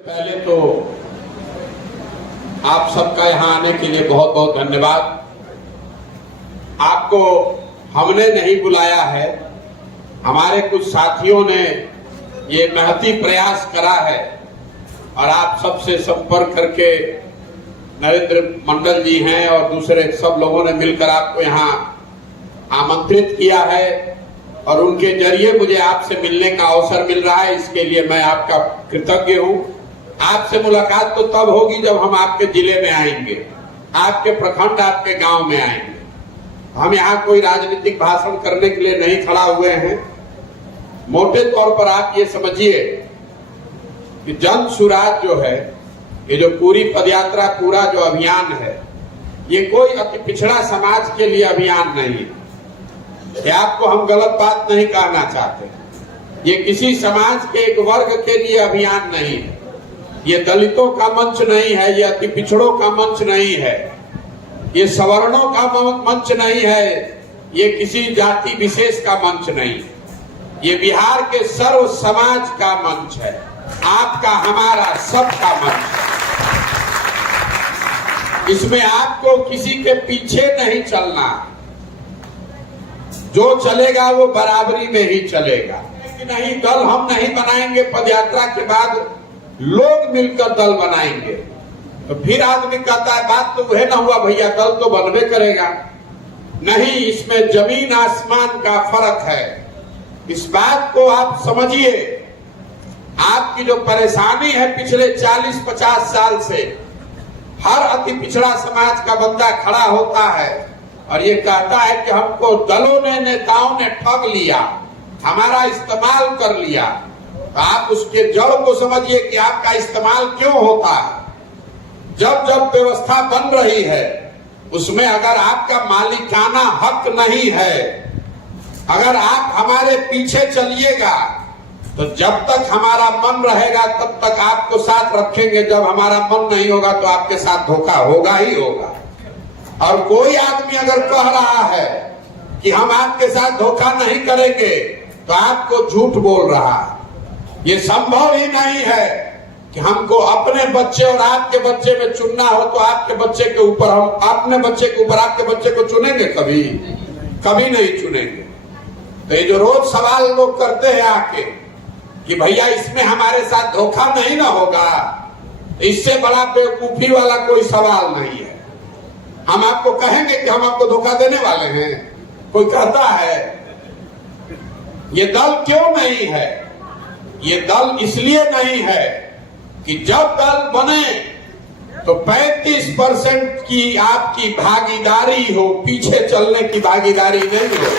पहले तो आप सबका यहाँ आने के लिए बहुत बहुत धन्यवाद। आपको हमने नहीं बुलाया है, हमारे कुछ साथियों ने ये महती प्रयास करा है और आप सबसे संपर्क करके नरेंद्र मंडल जी हैं और दूसरे सब लोगों ने मिलकर आपको यहाँ आमंत्रित किया है और उनके जरिए मुझे आपसे मिलने का अवसर मिल रहा है। इसके लिए मैं आपका कृतज्ञ हूँ। आपसे मुलाकात तो तब होगी जब हम आपके जिले में आएंगे, आपके प्रखंड, आपके गांव में आएंगे। हम यहाँ कोई राजनीतिक भाषण करने के लिए नहीं खड़ा हुए हैं। मोटे तौर पर आप ये समझिए कि जन सुराज जो है, ये जो पूरी पदयात्रा, पूरा जो अभियान है, ये कोई अति पिछड़ा समाज के लिए अभियान नहीं है। ये आपको हम गलत बात नहीं कहना चाहते। ये किसी समाज के एक वर्ग के लिए अभियान नहीं है। ये दलितों का मंच नहीं है, ये अति पिछड़ों का मंच नहीं है, ये सवर्णों का मंच नहीं है, ये किसी जाति विशेष का मंच नहीं है। ये बिहार के सर्व समाज का मंच है, आपका, हमारा, सबका मंच है। इसमें आपको किसी के पीछे नहीं चलना, जो चलेगा वो बराबरी में ही चलेगा। नहीं, दल हम नहीं बनाएंगे, पदयात्रा के बाद लोग मिलकर दल बनाएंगे। तो फिर आदमी कहता है बात तो वह ना हुआ भैया, दल तो बनवे करेगा। नहीं, इसमें जमीन आसमान का फर्क है। इस बात को आप समझिए। आपकी जो परेशानी है पिछले 40-50 साल से, हर अति पिछड़ा समाज का बंदा खड़ा होता है और ये कहता है कि हमको दलों ने, नेताओं ने ठग लिया, हमारा इस्तेमाल कर लिया। तो आप उसके जड़ को समझिए कि आपका इस्तेमाल क्यों होता है। जब जब व्यवस्था बन रही है उसमें अगर आपका मालिकाना हक नहीं है, अगर आप हमारे पीछे चलिएगा तो जब तक हमारा मन रहेगा तब तक आपको साथ रखेंगे। जब हमारा मन नहीं होगा तो आपके साथ धोखा होगा ही होगा। और कोई आदमी अगर कह रहा है कि हम आपके साथ धोखा नहीं करेंगे तो आपको झूठ बोल रहा है। ये संभव ही नहीं है कि हमको अपने बच्चे और आपके बच्चे में चुनना हो तो आपके बच्चे के ऊपर, हम अपने बच्चे के ऊपर आपके बच्चे को चुनेंगे? कभी कभी नहीं चुनेंगे। तो ये जो रोज सवाल लोग करते हैं आके कि भैया इसमें हमारे साथ धोखा नहीं ना होगा, इससे बड़ा बेवकूफी वाला कोई सवाल नहीं है। हम आपको कहेंगे कि हम आपको धोखा देने वाले हैं? कोई कहता है? ये दल क्यों नहीं है? ये दल इसलिए नहीं है कि जब दल बने तो 35% की आपकी भागीदारी हो, पीछे चलने की भागीदारी नहीं हो।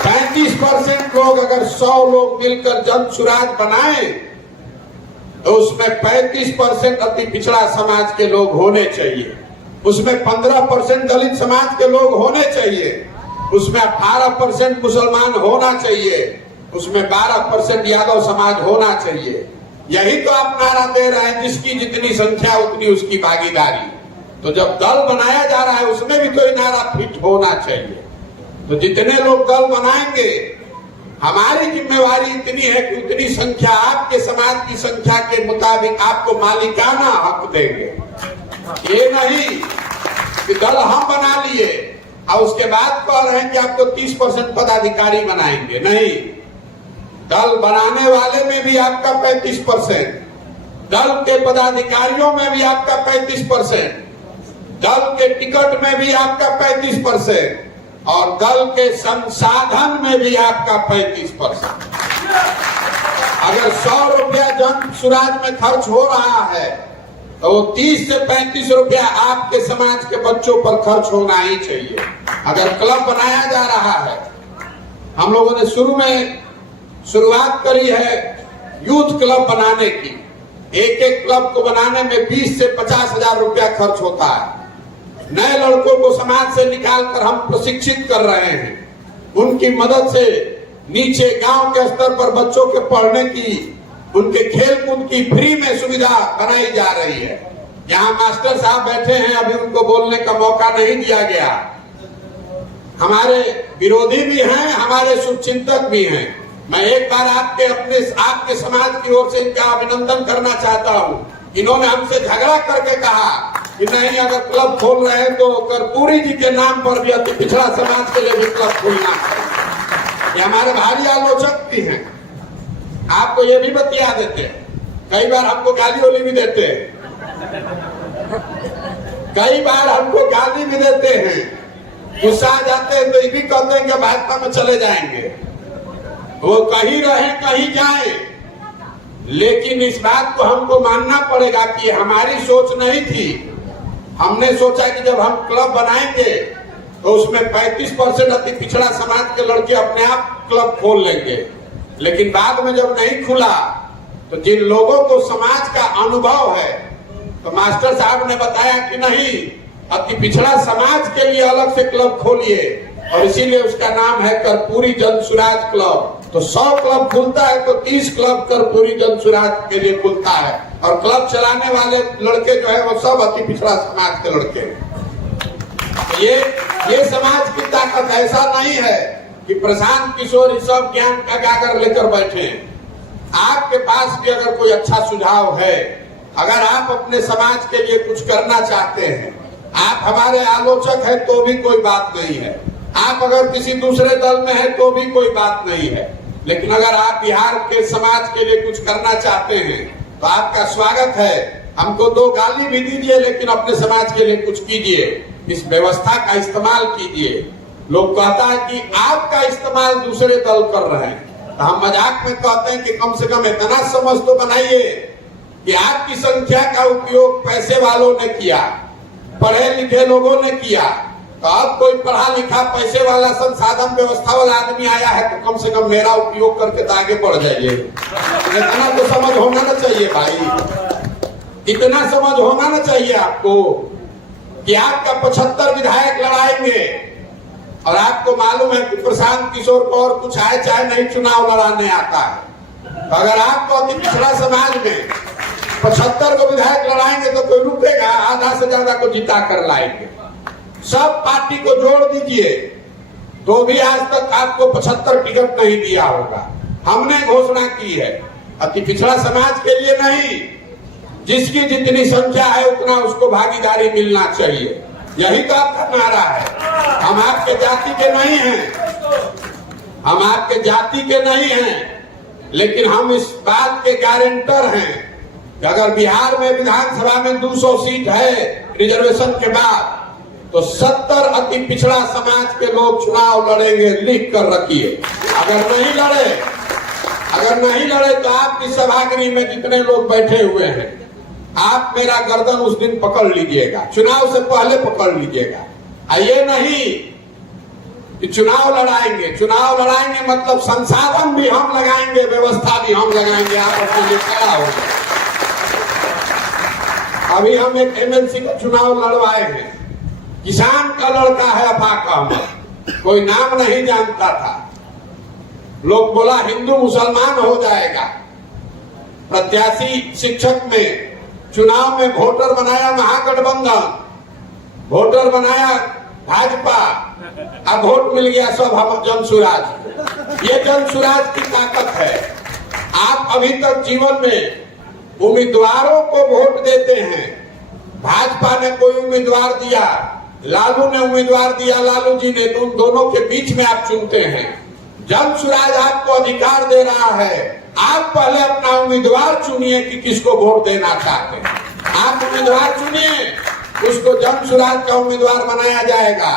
35% लोग, अगर 100 लोग मिलकर जन सुराज बनाए तो उसमें 35% अति पिछड़ा समाज के लोग होने चाहिए, उसमें 15% दलित समाज के लोग होने चाहिए, उसमें 18% मुसलमान होना चाहिए, उसमें 12% यादव समाज होना चाहिए। यही तो आप नारा दे रहे हैं, जिसकी जितनी संख्या उतनी उसकी भागीदारी। तो जब दल बनाया जा रहा है उसमें भी तो ये नारा फिट होना चाहिए। तो जितने लोग दल बनाएंगे, हमारी जिम्मेवारी इतनी है कि उतनी संख्या आपके समाज की संख्या के मुताबिक आपको मालिकाना हक देंगे। ये नहीं कि दल हम बना लिए और उसके बाद कह रहे हैं कि आपको 30% पदाधिकारी बनाएंगे। नहीं, दल बनाने वाले में भी आपका 35%, दल के पदाधिकारियों में भी आपका 35%, दल के टिकट में भी आपका 35% और दल के संसाधन में भी आपका 35%। अगर 100 रुपया जन सुराज में खर्च हो रहा है तो 30 से 35 रुपया आपके समाज के बच्चों पर खर्च होना ही चाहिए। अगर क्लब बनाया जा रहा है, हम लोगों ने शुरू में शुरुआत करी है यूथ क्लब बनाने की। एक एक क्लब को बनाने में 20 से 50 हजार रुपया खर्च होता है। नए लड़कों को समाज से निकालकर हम प्रशिक्षित कर रहे हैं। उनकी मदद से नीचे गांव के स्तर पर बच्चों के पढ़ने की, उनके खेल कूद की फ्री में सुविधा बनाई जा रही है। यहाँ मास्टर साहब बैठे हैं, अभी उनको बोलने का मौका नहीं दिया गया। हमारे विरोधी भी हैं, हमारे शुभचिंतक भी हैं, मैं एक बार आपके समाज की ओर से इनका अभिनंदन करना चाहता हूं। इन्होंने हमसे झगड़ा करके कहा कि नहीं, अगर क्लब खोल रहे हैं तो कर्पूरी जी के नाम पर भी अति पिछड़ा समाज के लिए भी क्लब खोलना है। ये हमारे भारी आलोचक भी हैं, आपको ये भी बतिया देते हैं, कई बार हमको गाली वाली भी देते हैं, कई बार हमको गाली भी देते हैं, गुस्सा आ जाते हैं तो ये भी कहते हैं कि भाजपा में चले जाएंगे। वो कहीं रहे कहीं जाए, लेकिन इस बात को हमको मानना पड़ेगा कि हमारी सोच नहीं थी। हमने सोचा कि जब हम क्लब बनाएंगे तो उसमें 35% अति पिछड़ा समाज के लड़के अपने आप क्लब खोल लेंगे, लेकिन बाद में जब नहीं खुला तो जिन लोगों को समाज का अनुभव है, तो मास्टर साहब ने बताया कि नहीं, अति पिछड़ा समाज के लिए अलग से क्लब खोलिए, और इसीलिए उसका नाम है कर्पूरी जनसुराज क्लब। तो 100 क्लब खुलता है तो 30 क्लब कर्पूरी जनसुराज के लिए खुलता है, और क्लब चलाने वाले लड़के जो है वो सब अति पिछड़ा समाज के लड़के हैं। ये समाज की ताकत ऐसा नहीं है कि प्रशांत किशोर इस सब ज्ञान का गागर लेकर बैठे हैं। आपके पास भी अगर कोई अच्छा सुझाव है, अगर आप अपने समाज के लिए कुछ करना चाहते हैं, आप हमारे आलोचक हैं तो भी कोई बात नहीं है, आप अगर किसी दूसरे दल में हैं तो भी कोई बात नहीं है, लेकिन अगर आप बिहार के समाज के लिए कुछ करना चाहते हैं तो आपका स्वागत है। हमको 2 गाली भी दीजिए, लेकिन अपने समाज के लिए कुछ कीजिए, इस व्यवस्था का इस्तेमाल कीजिए। लोग कहता है कि आपका इस्तेमाल दूसरे दल कर रहे हैं, तो हम मजाक में कहते हैं कि कम से कम इतना समझ तो बनाइए कि आपकी संख्या का उपयोग पैसे वालों ने किया, पढ़े लिखे लोगों ने किया। तो अब कोई पढ़ा लिखा पैसे वाला संसाधन व्यवस्था वाला आदमी आया है तो कम से कम मेरा उपयोग करके तो आगे बढ़ जाइए। इतना तो समझ होना ना चाहिए भाई, इतना समझ होना ना चाहिए आपको कि आपका 75 विधायक लड़ाएंगे, और आपको मालूम है कि प्रशांत किशोर को और कुछ आए चाहे नहीं चुनाव लड़ाने आता है। तो अगर आपको अति पिछड़ा समाज में 75 को विधायक लड़ाएंगे तो कोई रुकेगा? आधा से ज्यादा को जिता कर लाएंगे। सब पार्टी को जोड़ दीजिए तो भी आज तक आपको 75 टिकट नहीं दिया होगा। हमने घोषणा की है अति पिछड़ा समाज के लिए नहीं, जिसकी जितनी संख्या है उतना उसको भागीदारी मिलना चाहिए। यही तो आपका नारा है। हम आपके जाति के नहीं हैं, हम आपके जाति के नहीं हैं, लेकिन हम इस बात के गारंटर हैं कि अगर बिहार में विधानसभा में 200 सीट है रिजर्वेशन के बाद, तो 70 अति पिछड़ा समाज के लोग चुनाव लड़ेंगे। लिख कर रखिए। अगर नहीं लड़े तो आपकी सभागृह में जितने लोग बैठे हुए हैं, आप मेरा गर्दन उस दिन पकड़ लीजिएगा, चुनाव से पहले पकड़ लीजिएगा। ये नहीं कि चुनाव लड़ाएंगे मतलब संसाधन भी हम लगाएंगे, व्यवस्था भी हम लगाएंगे, आप अपने लिए खड़ा होंगे। अभी हम एक एमएलसी का चुनाव लड़वाए हैं, किसान का लड़का है अफाक अहमद, कोई नाम नहीं जानता था, लोग बोला हिंदू मुसलमान हो जाएगा। प्रत्याशी शिक्षक में चुनाव में वोटर बनाया महागठबंधन, वोटर बनाया भाजपा, अब वोट मिल गया सब हम जनसुराज। ये जनसुराज की ताकत है। आप अभी तक जीवन में उम्मीदवारों को वोट देते हैं। भाजपा ने कोई उम्मीदवार दिया, लालू ने उम्मीदवार दिया, लालू जी ने, तो उन दोनों के बीच में आप चुनते हैं। जनसुराज आपको अधिकार दे रहा है, आप पहले अपना उम्मीदवार चुनिए कि किसको वोट देना चाहते हैं। आप उम्मीदवार चुनिए, उसको जनसुराज का उम्मीदवार बनाया जाएगा,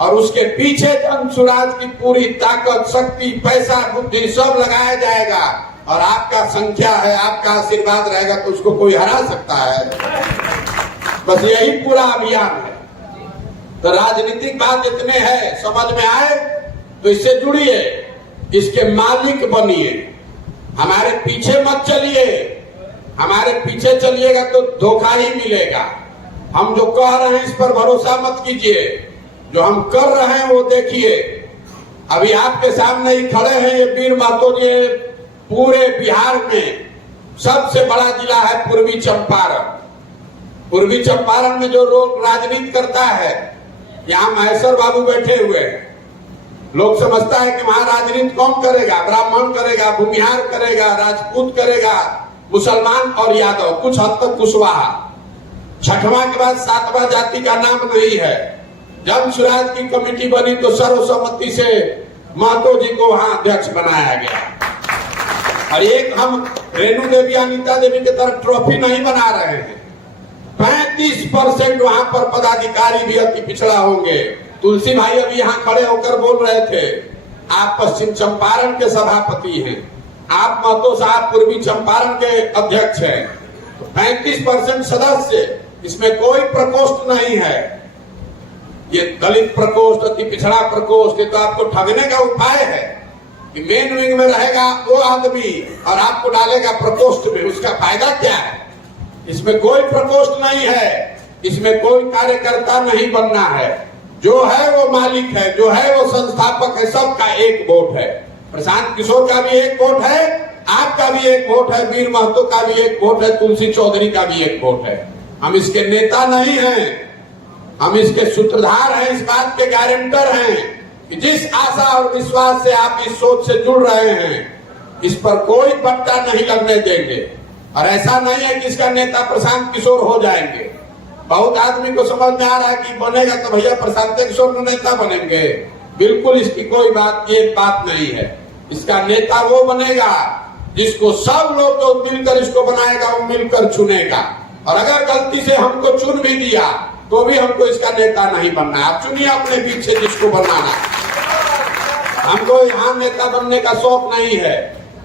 और उसके पीछे जनसुराज की पूरी ताकत, शक्ति, पैसा, बुद्धि सब लगाया जाएगा, और आपका संख्या है, आपका आशीर्वाद रहेगा तो उसको कोई हरा सकता है? बस यही पूरा अभियान है। तो राजनीतिक बात इतने है, समझ में आए तो इससे जुड़िए, इसके मालिक बनिए, हमारे पीछे मत चलिए। हमारे पीछे चलिएगा तो धोखा ही मिलेगा। हम जो कह रहे हैं इस पर भरोसा मत कीजिए, जो हम कर रहे हैं वो देखिए। अभी आपके सामने ही खड़े हैं ये वीर महतो जी। पूरे बिहार में सबसे बड़ा जिला है पूर्वी चंपारण। पूर्वी चंपारण में जो लोग राजनीति करता है, यहाँ महेश्वर बाबू बैठे हुए हैं, लोग समझता है कि वहां राजनीति कौन करेगा, ब्राह्मण करेगा, भूमिहार करेगा, राजपूत करेगा, मुसलमान और यादव, कुछ हद तक कुशवाहा। छठवां के बाद सातवां जाति का नाम नहीं है। जन सुराज की कमेटी बनी तो सर्वसम्मति से महतो जी को वहां अध्यक्ष बनाया गया। और एक हम रेणु देवी, अनिता देवी की तरफ ट्रॉफी नहीं बना रहे हैं। 35% वहां पर पदाधिकारी भी अति पिछड़ा होंगे। तुलसी भाई अभी यहाँ खड़े होकर बोल रहे थे, आप पश्चिम चंपारण के सभापति हैं, आप महतो साहब पूर्वी चंपारण के अध्यक्ष हैं, तो 35% सदस्य, इसमें कोई प्रकोष्ठ नहीं है। ये दलित प्रकोष्ठ, अति पिछड़ा प्रकोष्ठ, ये तो आपको ठगने का उपाय है कि मेन विंग में रहेगा वो आदमी और आपको डालेगा प्रकोष्ठ में, उसका फायदा क्या है? इसमें कोई प्रकोष्ठ नहीं है, इसमें कोई कार्यकर्ता नहीं बनना है। जो है वो मालिक है, जो है वो संस्थापक है, सबका एक वोट है। प्रशांत किशोर का भी एक वोट है, आपका भी एक वोट है, वीर महतो का भी एक वोट है, तुलसी चौधरी का भी एक वोट है। हम इसके नेता नहीं हैं, हम इसके सूत्रधार हैं, इस बात के गारंटर हैं कि जिस आशा और विश्वास से आप इस सोच से जुड़ रहे हैं, इस पर कोई पट्टा नहीं लगने देंगे। और ऐसा नहीं है कि इसका नेता प्रशांत किशोर हो जाएंगे। बहुत आदमी को समझ में आ रहा है कि बनेगा तो भैया प्रशांत किशोर नेता बनेंगे। बिल्कुल इसकी कोई बात, ये बात नहीं है। इसका नेता वो बनेगा जिसको सब लोग जो मिलकर इसको बनाएगा वो मिलकर चुनेगा। और अगर गलती से हमको चुन भी दिया तो भी हमको इसका नेता नहीं बनना है। आप चुनिए अपने बीच से जिसको बनाना है। हमको यहाँ नेता बनने का शौक नहीं है,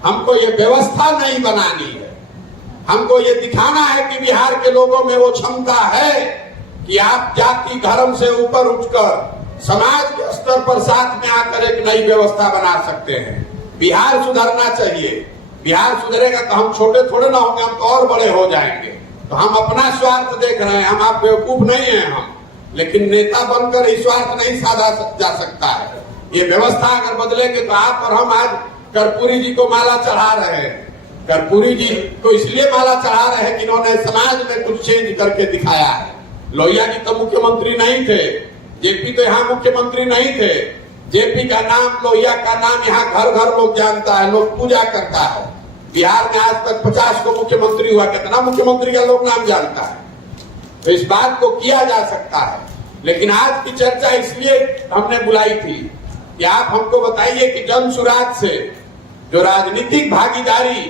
हमको ये व्यवस्था नहीं बनानी है। हमको ये दिखाना है कि बिहार के लोगों में वो क्षमता है कि आप जाति धर्म से ऊपर उठकर समाज के स्तर पर साथ में आकर एक नई व्यवस्था बना सकते हैं। बिहार सुधरना चाहिए। बिहार सुधरेगा तो हम छोटे थोड़े ना होंगे, हम तो और बड़े हो जाएंगे। तो हम अपना स्वार्थ देख रहे हैं, हम आप बेवकूफ नहीं हैं हम, लेकिन नेता बनकर ही स्वार्थ नहीं साधा जा सकता है। ये व्यवस्था अगर बदलेंगे तो आप और हम आज कर्पूरी जी को माला चढ़ा रहे हैं। कर्पूरी जी को इसलिए माला चढ़ा रहे हैं कि इन्होंने समाज में कुछ चेंज करके दिखाया है। लोहिया जी तो मुख्यमंत्री नहीं थे, जेपी तो यहाँ मुख्यमंत्री नहीं थे। जेपी का नाम, लोहिया का नाम यहाँ घर घर लोग जानता है, लोग पूजा करता है। बिहार में आज तक 50 को मुख्यमंत्री हुआ, कितना मुख्यमंत्री का लोग नाम जानता है। तो इस बात को किया जा सकता है। लेकिन आज की चर्चा इसलिए हमने बुलाई थी कि आप हमको बताइए कि जन सुराज से जो राजनीतिक भागीदारी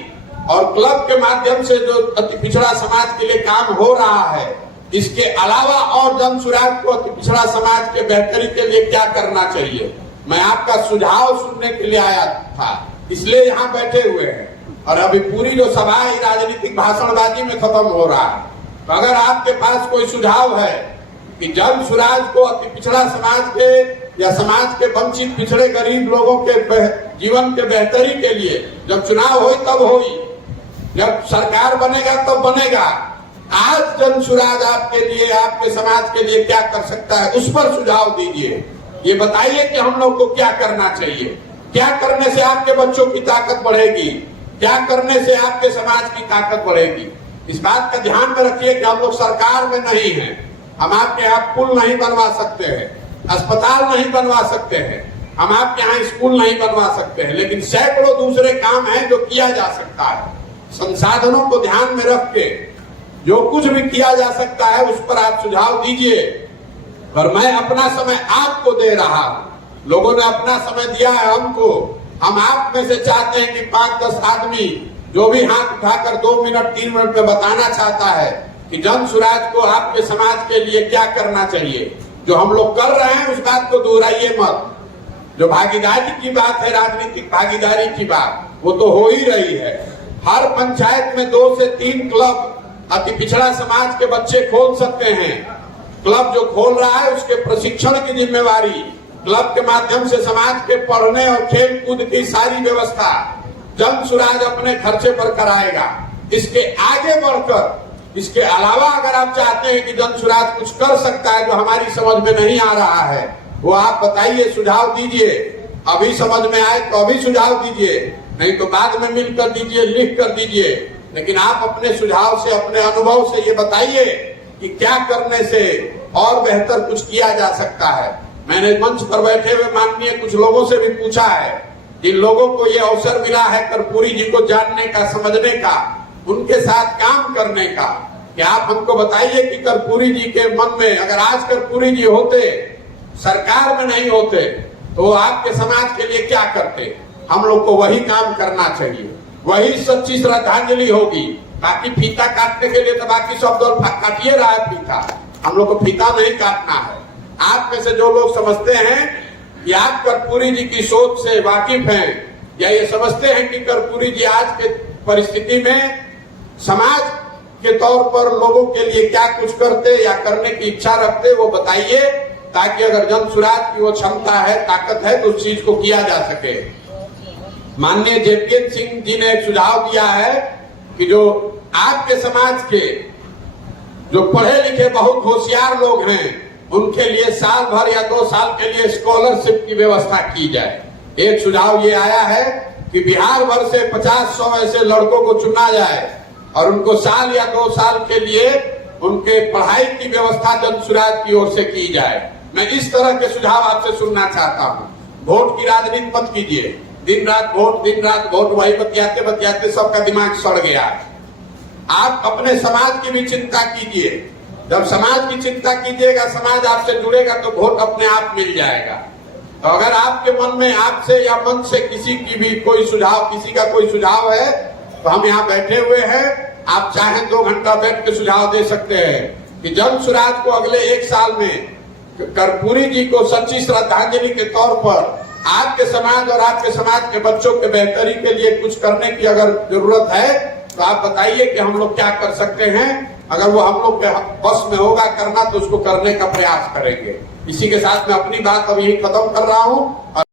और क्लब के माध्यम से जो अति पिछड़ा समाज के लिए काम हो रहा है, इसके अलावा और जन सुराज को अति पिछड़ा समाज के बेहतरी के लिए क्या करना चाहिए, मैं आपका सुझाव सुनने के लिए आया था, इसलिए यहाँ बैठे हुए हैं। और अभी पूरी जो सभा है राजनीतिक भाषणबाजी में खत्म हो रहा है। तो अगर आपके पास कोई सुझाव है कि जन सुराज को अति पिछड़ा समाज के या समाज के वंचित पिछड़े गरीब लोगों के जीवन के बेहतरी के लिए जब चुनाव हो तब हो, जब सरकार बनेगा तब बनेगा, आज जन सुराज आपके लिए, आपके समाज के लिए क्या कर सकता है, उस पर सुझाव दीजिए। ये बताइए कि हम लोग को क्या करना चाहिए, क्या करने से आपके बच्चों की ताकत बढ़ेगी, क्या करने से आपके समाज की ताकत बढ़ेगी। इस बात का ध्यान में रखिए कि हम लोग सरकार में नहीं हैं, हम आपके यहाँ पुल नहीं बनवा सकते हैं, अस्पताल नहीं बनवा सकते हैं, हम आपके यहाँ स्कूल नहीं बनवा सकते हैं, लेकिन सैकड़ों दूसरे काम हैं जो किया जा सकता है। संसाधनों को ध्यान में रख के जो कुछ भी किया जा सकता है उस पर आप सुझाव दीजिए। और मैं अपना समय आपको दे रहा हूं, लोगों ने अपना समय दिया है हमको। हम आप में से चाहते हैं कि 5-10 आदमी जो भी हाथ उठाकर 2 मिनट 3 मिनट में बताना चाहता है कि जन सुराज को आपके समाज के लिए क्या करना चाहिए। जो हम लोग कर रहे हैं उस बात को दोहराइए मत। जो भागीदारी की बात है, राजनीतिक भागीदारी की बात, वो तो हो ही रही है। हर पंचायत में 2 से 3 क्लब अति पिछड़ा समाज के बच्चे खोल सकते हैं। क्लब जो खोल रहा है उसके प्रशिक्षण की जिम्मेवारी, क्लब के माध्यम से समाज के पढ़ने और खेल कूद की सारी व्यवस्था जन सुराज अपने खर्चे पर कराएगा। इसके आगे बढ़कर, इसके अलावा अगर आप चाहते हैं कि जन सुराज कुछ कर सकता है जो हमारी समझ में नहीं आ रहा है, वो आप बताइए, सुझाव दीजिए। अभी समझ में आए तो अभी सुझाव दीजिए, नहीं तो बाद में मिलकर दीजिए, लिख कर दीजिए। लेकिन आप अपने सुझाव से, अपने अनुभव से ये बताइए कि क्या करने से और बेहतर कुछ किया जा सकता है। मैंने मंच पर बैठे हुए माननीय कुछ लोगों से भी पूछा है, जिन लोगों को ये अवसर मिला है कर्पूरी जी को जानने का, समझने का, उनके साथ काम करने का, कि आप हमको बताइए कि कर्पूरी जी के मन में, अगर आज कर्पूरी जी होते, सरकार में नहीं होते, तो आपके समाज के लिए क्या करते। हम लोग को वही काम करना चाहिए, वही सच्ची श्रद्धांजलि होगी। बाकी फीता काटने के लिए तो बाकी सब दल काटिए रहा है फीता, हम लोग को फीता नहीं काटना है। आप में से जो लोग समझते हैं कि आप कर्पूरी जी की सोच से वाकिफ हैं, या ये समझते हैं कि कर्पूरी जी आज के परिस्थिति में समाज के तौर पर लोगों के लिए क्या कुछ करते या करने की इच्छा रखते, वो बताइए, ताकि अगर जन सुराज की वो क्षमता है, ताकत है, तो उस चीज को किया जा सके। माननीय जेपीएन सिंह जी ने एक सुझाव दिया है कि जो आपके समाज के जो पढ़े लिखे बहुत होशियार लोग हैं, उनके लिए साल भर या 2 साल के लिए स्कॉलरशिप की व्यवस्था की जाए। एक सुझाव ये आया है कि बिहार भर से 50-100 ऐसे लड़कों को चुना जाए और उनको साल या 2 साल के लिए उनके पढ़ाई की व्यवस्था जन सुराज की ओर से की जाए। मैं इस तरह के सुझाव आपसे सुनना चाहता हूँ। वोट की राजनीति मत कीजिए, दिन रात वोट, वही बतियाते बतियाते सबका दिमाग सड़ गया। आप अपने समाज की भी चिंता कीजिए। जब समाज की चिंता कीजिएगा, समाज आपसे जुड़ेगा, तो वोट अपने आप मिल जाएगा। तो अगर आपके मन में आपसे या मन से किसी की भी कोई सुझाव, किसी का कोई सुझाव है, तो हम यहाँ बैठे हुए हैं। आप चाहें 2 घंटा बैठ के सुझाव दे सकते हैं कि जन सुराज को अगले 1 साल में कर्पूरी जी को सच्ची श्रद्धांजलि के तौर पर आपके समाज और आपके समाज के बच्चों के बेहतरी के लिए कुछ करने की अगर जरूरत है, तो आप बताइए कि हम लोग क्या कर सकते हैं। अगर वो हम लोग के बस में होगा करना, तो उसको करने का प्रयास करेंगे। इसी के साथ मैं अपनी बात अब यही खत्म कर रहा हूँ।